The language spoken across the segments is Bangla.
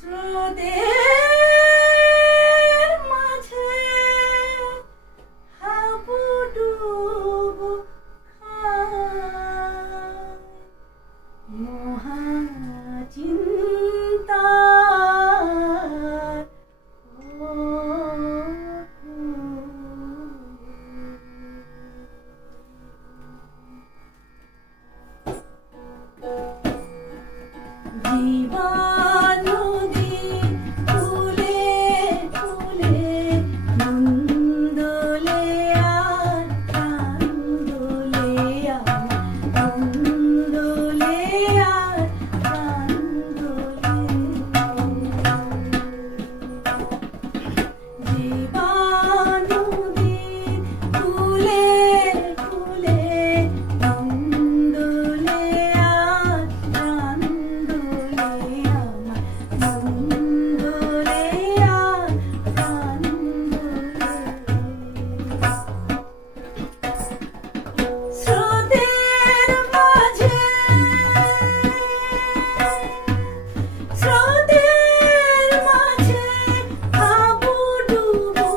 স্রোতের মাঝে হাবুডুবু খায় মহাচিন্তার জীবানদী ফুলে ফুলে মন দোলে আর প্রাণ দোলে আর মন দোলে আর প্রাণ দোলে জীবানদী ফুলে ফুলে মন দোলে আর প্রাণ দোলে আমার মন দোলে আর প্রাণ দোলে স্রোতের মাঝে স্রোতের মাঝে হাবুডুবু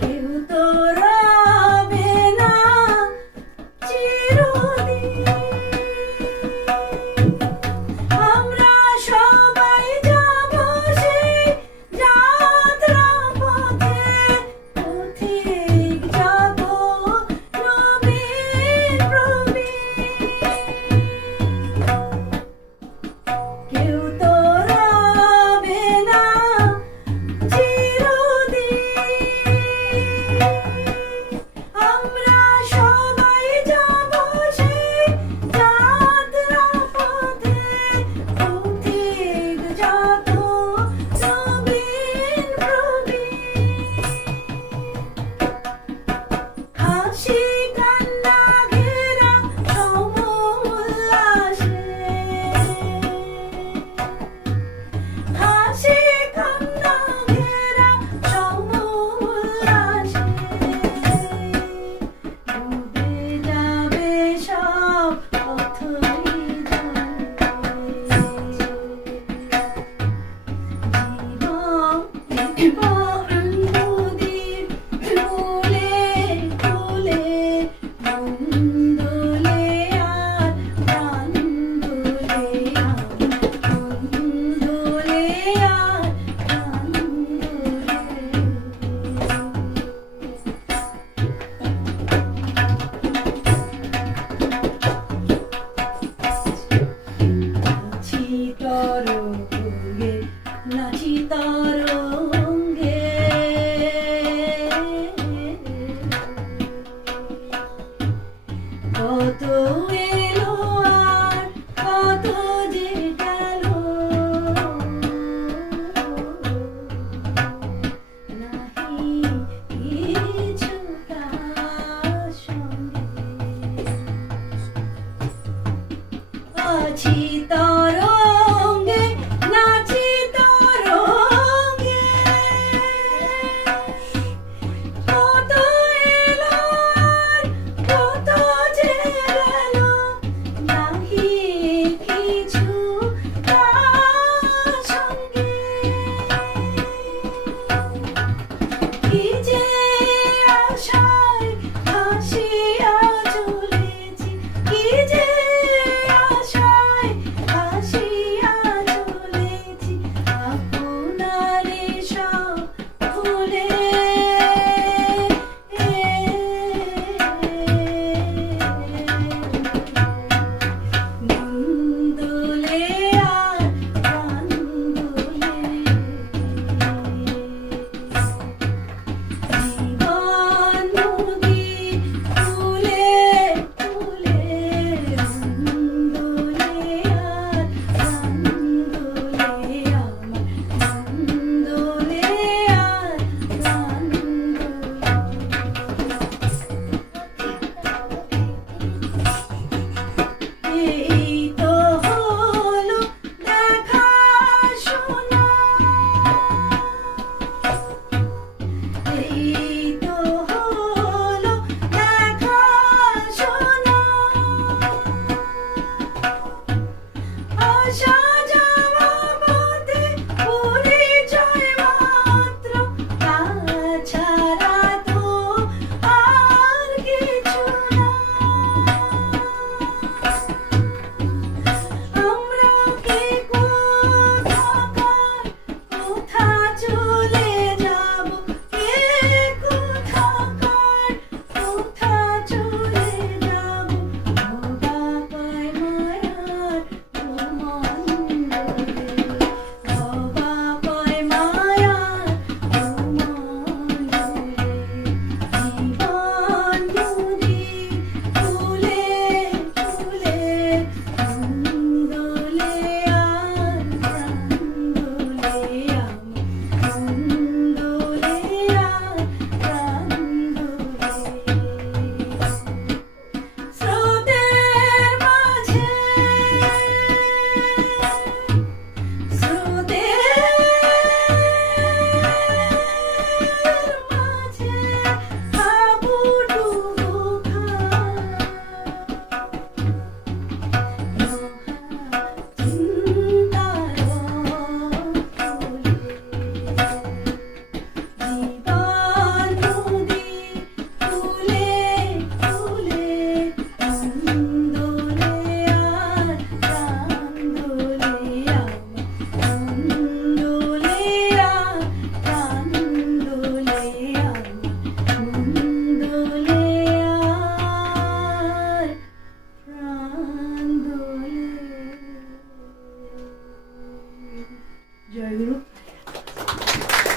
কেউ তো রবে না চিরদিন আমরা সবাই যাব সেই যাত্রা পথে পথিক যাব নবীন প্রবীণ কেউ তো রবে না চিরদিন আমরা সবাই যাব সেই যাত্রা পথে পথিক যত নবীন প্রবীণ হাসি কান্না ঘেরা সমউল্লাসে হাসি কান্না ঘেরা সমউল্লাসে ডুবে যাবে সব পথই জলে জীবনদীর ফুলে ফুলে মন দোলে আর প্রাণ দোলে আমার মন দোলে আর প্রাণ দোলে নাচি তরঙ্গে নাচি তরঙ্গে কত এলো আর কত যে গেল নাহি কিছু তার সঙ্গে আছি তর